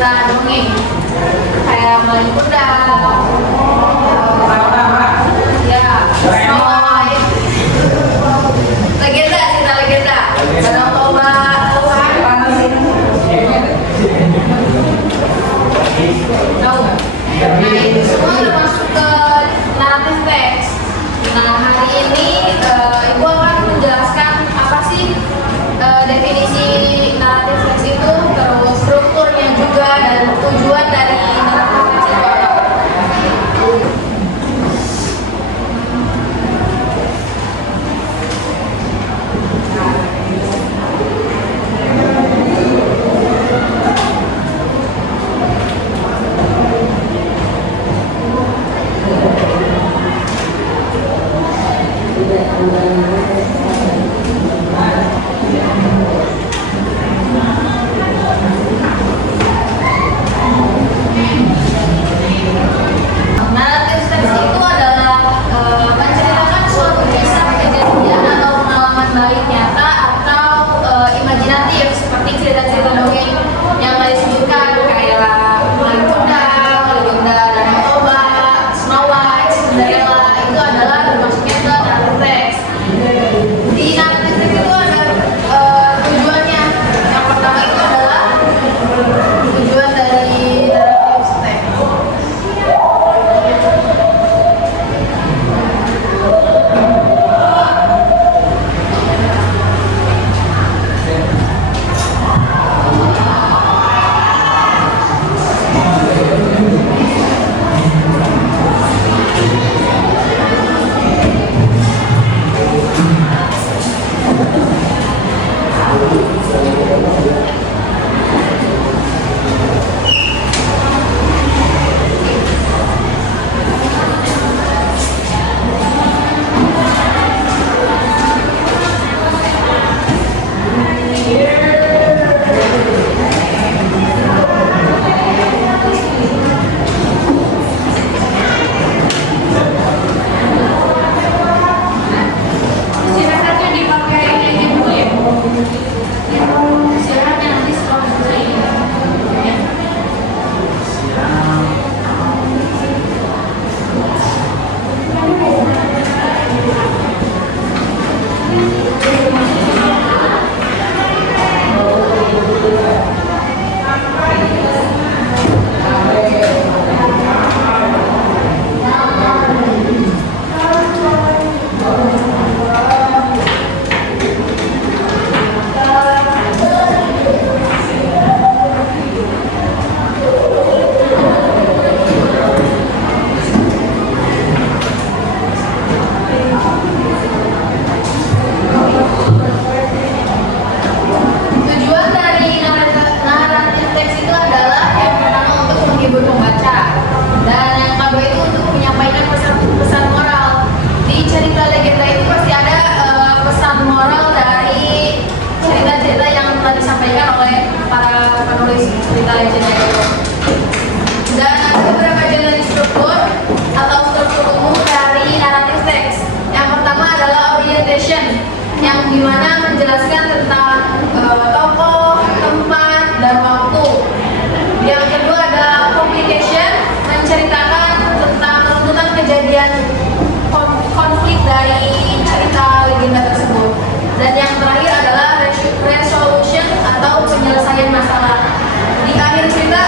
cerita dongeng kayak Malin Kundang, ya, Snow White, legenda, cerita legenda, Danau Toba, tahu nggak? Nah itu semua udah masuk ke naratif teks. Nah hari ini ibu akan menjelaskan apa sih definisi naratif teks itu, terus strukturnya juga dan tujuan dari naratif teks itu apa. Naratif teks itu adalah menceritakan suatu kisah, kejadian atau pengalaman baik nyata atau imajinatif seperti cerita-cerita dongeng yang tadi disebutkan kayak Malin Kundang, legenda Danau Toba, Snow White, Cinderella, itu adalah termasuknya ke naratif teks. Di naratif teks itu ada tujuannya. Yang pertama itu adalah tujuan dari naratif teks. Silakan dipakai ini dulu ya. Silakan nanti setelah selesai ini. Ya. Tujuan dari naratif teks itu adalah yang pertama untuk menghibur pembaca, dan yang kedua itu untuk menyampaikan pesan moral. Di cerita legenda itu pasti ada pesan moral dari cerita-cerita yang telah disampaikan oleh para penulis cerita legenda itu. Dan ada beberapa jenis struktur atau struktur umum dari naratif teks. Yang pertama adalah orientation, yang dimana menjelaskan tentang tokoh, tempat, dan waktu. Yang kedua adalah complication, menceritakan tentang runtutan kejadian konflik dari cerita legenda tersebut. Dan yang terakhir adalah resolution atau penyelesaian masalah. Di akhir cerita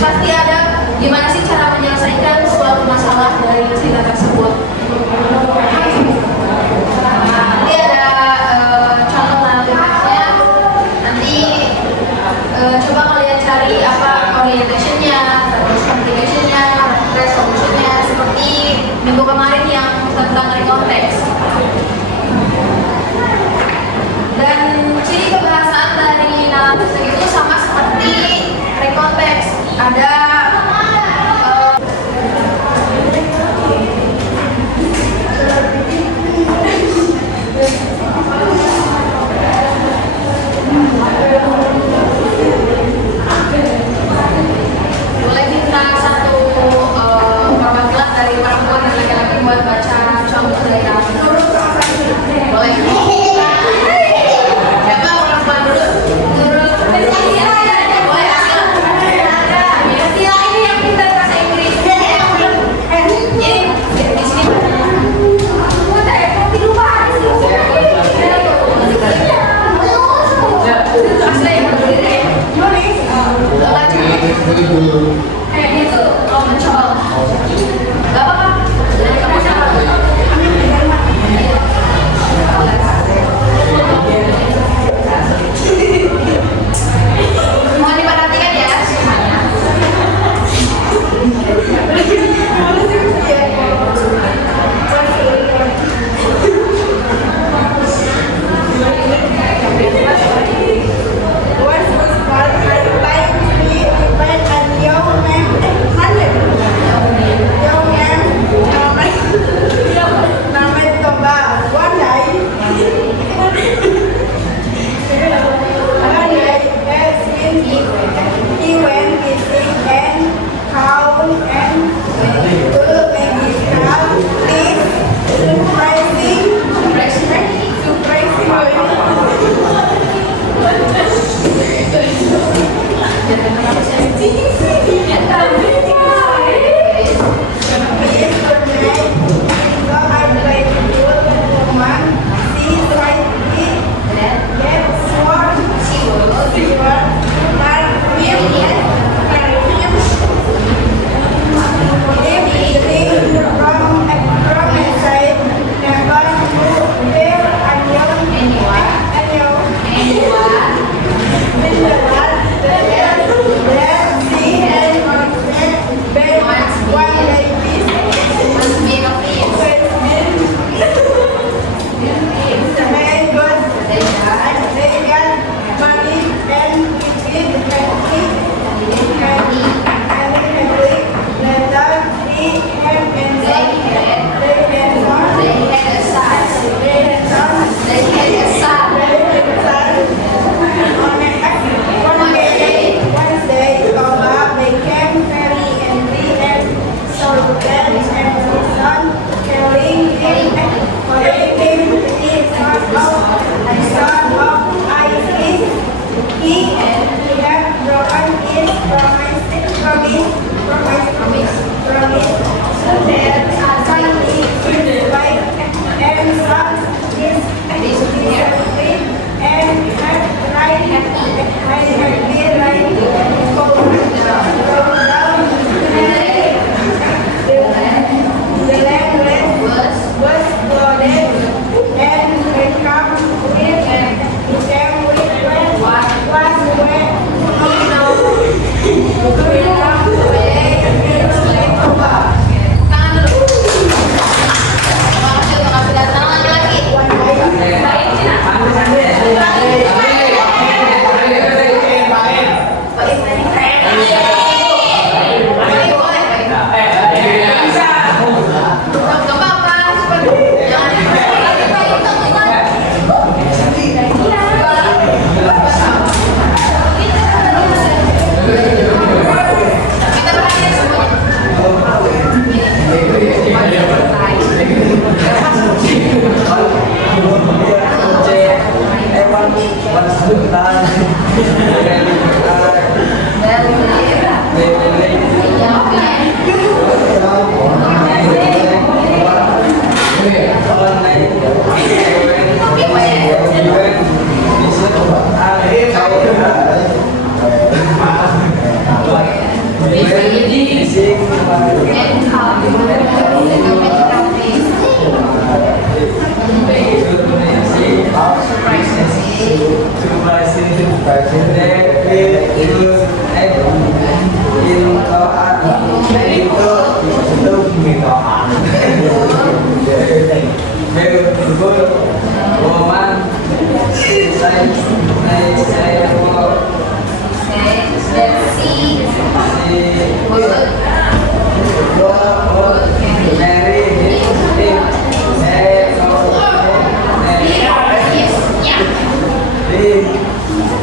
pasti ada gimana sih cara menyelesaikan suatu masalah dari cerita tersebut. Nanti ada contoh naratif teksnya. Nanti coba kalian cari apa orientationnya, terus complicationnya, resolutionnya, seperti minggu kemarin yang tentang rekonteks. Dan ciri kebahasaan dari naratif teks itu sama seperti rekonteks. Ada boleh minta satu perwakilan dari perempuan dan laki-laki buat baca contoh dari naratif. Boleh. Siapa perempuan dulu? Boleh, silakan. Kayak gitu. Oh, mencoba. Gak apa-apa. Jadi kamu siapa? Mohon diperhatikan ya semuanya.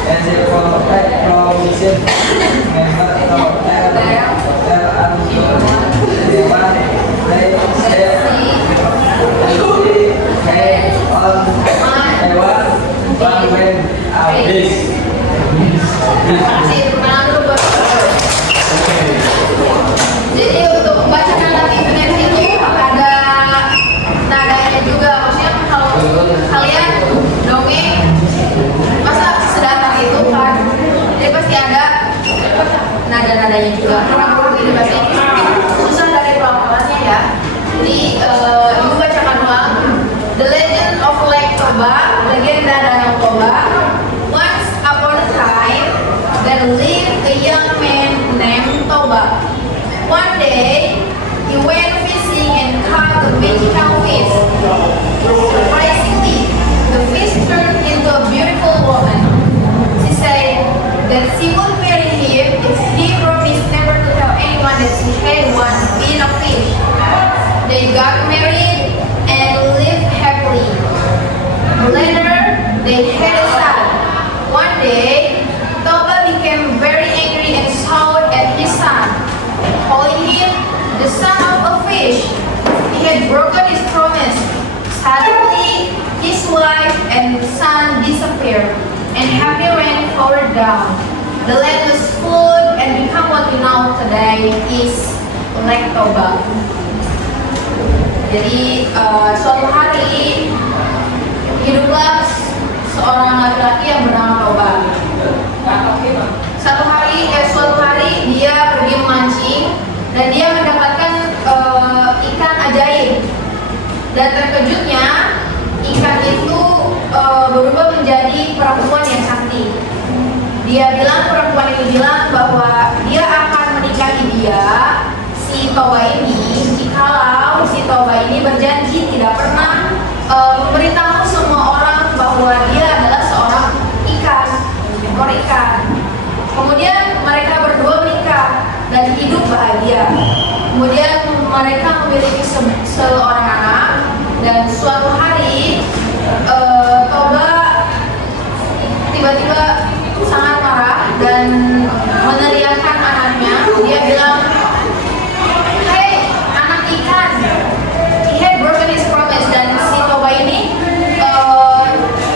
As a contact provision member negaranya juga. Karena kalau begini bahasa Inggris susah dari pelafalannya ya. Jadi ibu bacakan ulang. The Legend of Lake Toba, legenda Danau Toba. Once upon a time, there lived a young man named Toba. One day, he went fishing and caught a magical fish. Surprisingly, the fish turned into a beautiful woman. She said that she would marry him if he promised never to tell anyone that she had once been a fish. They got married and lived happily. Later, they had a son. One day, Toba became very angry and shouted at his son, calling him the son of a fish. He had broken his promise. Suddenly, his wife and son disappeared, and heavy rain poured down. The land was flooded and became what we know today is Lake Toba. Jadi suatu hari hiduplah seorang laki-laki yang bernama Toba. Suatu hari dia pergi memancing dan dia mendapatkan ikan ajaib. Dan terkejutnya ikan itu berubah menjadi perempuan yang sakti. Perempuan itu bilang bahwa dia akan menikahi si Toba ini jikalau si Toba ini berjanji tidak pernah memberitahu semua orang bahwa dia adalah seorang ekor ikan. Kemudian mereka berdua menikah dan hidup bahagia. Kemudian mereka memiliki seorang anak dan suatu hari Toba tiba-tiba sangat marah dan meneriakkan anaknya. Dia bilang, "Hey, anak ikan, he had broken his promise." Dan si Toba ini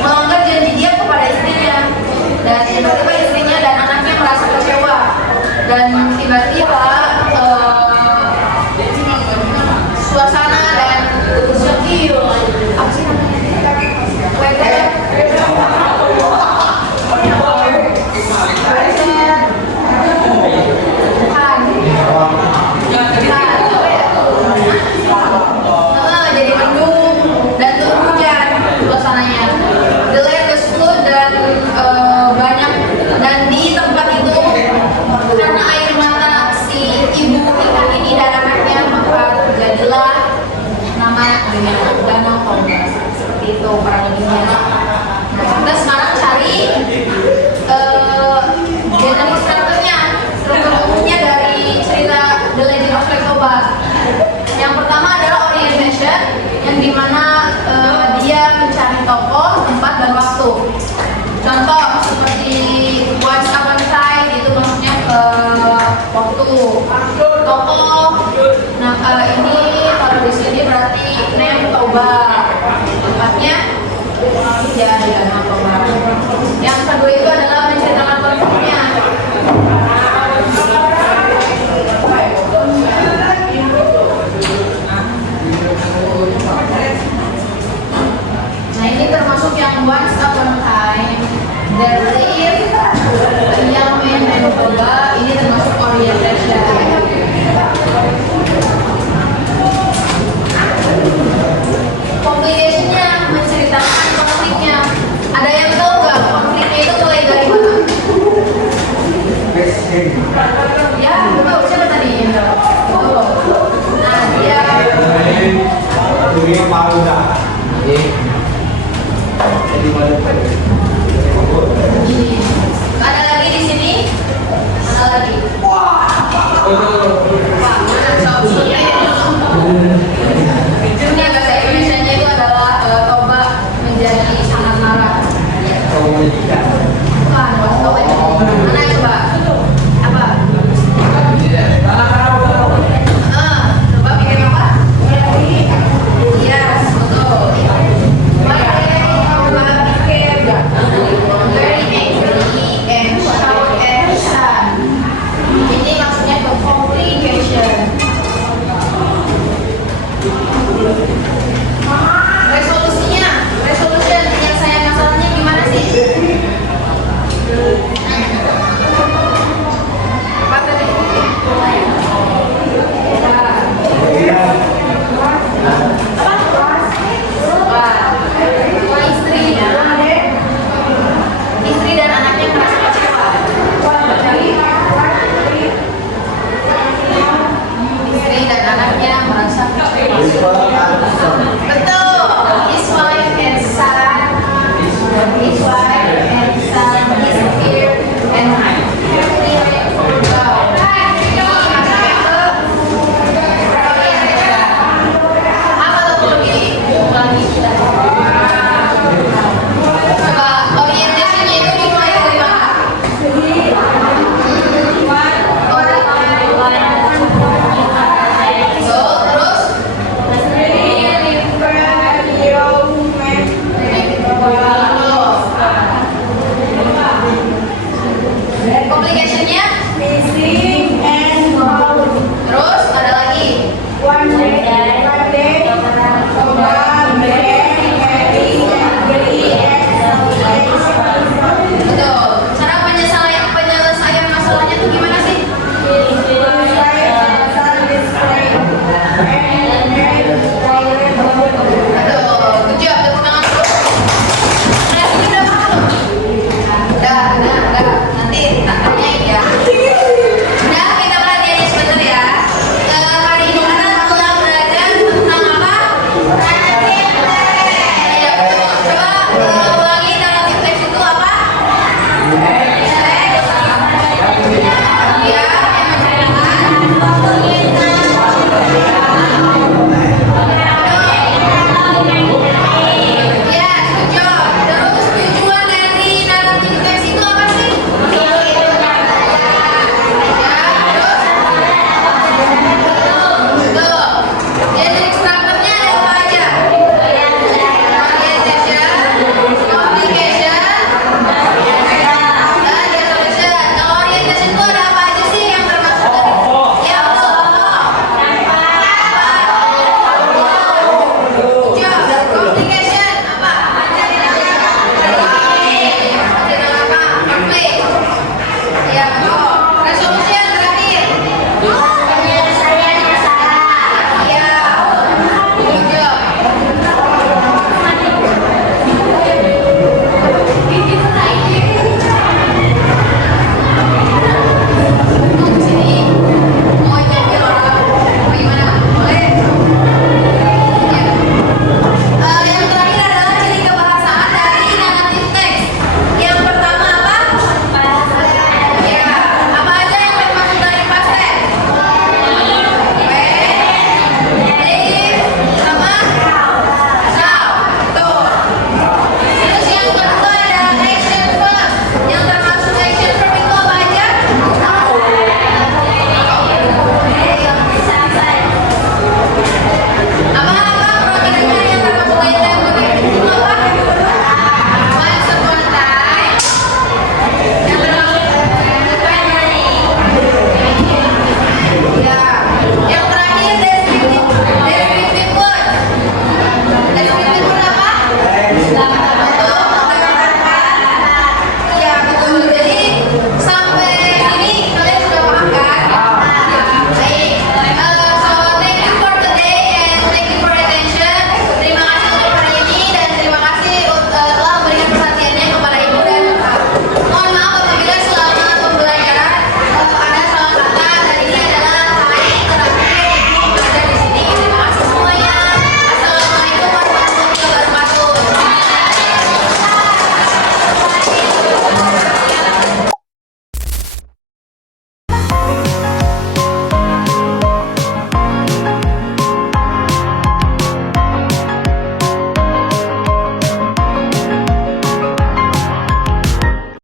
melanggar janji dia kepada istrinya. Dan tiba-tiba istrinya dan anaknya merasa kecewa. Dan tiba-tiba suasana dan sedih. Apa sih namanya? Jadi mendung dan turun hujan suasananya. The land was flood dan banyak, dan di tempat itu karena air mata si ibu ikan ini dan anaknya, maka terjadilah nama Danau Toba. Seperti itu kurang lebihnya. Nah, kita sekarang cari genetik struktur umumnya dari cerita The Legend of Lake Toba. Yang pertama adalah orientation, yang dimana dia mencari tokoh, tempat, dan waktu. Contoh seperti once upon a time, itu maksudnya ke waktu. Tokoh, nah ini kalau di sini berarti name Toba, tempatnya tidak di Danau Toba. Yang kedua itu adalah menceritakan konfliknya. Nah, ini termasuk yang once upon a time, there lived a young man named Toba. Ini termasuk orientation. Complication-nya menceritakan konfliknya. Ada yang tahu nggak konfliknya itu mulai dari mana? Ya, tahu siapa tadi? Nah, dia ada lagi di sini. Mana lagi? Wah, mana soalnya? Ini bahasa Indonesia-nya itu adalah Toba menjadi sangat marah. Bukan, Toba itu mana coba? Apa? Coba pikir apa? Yes, betul. One day Toba became very angry and shouted at his son. Ini maksudnya ke konflik ya.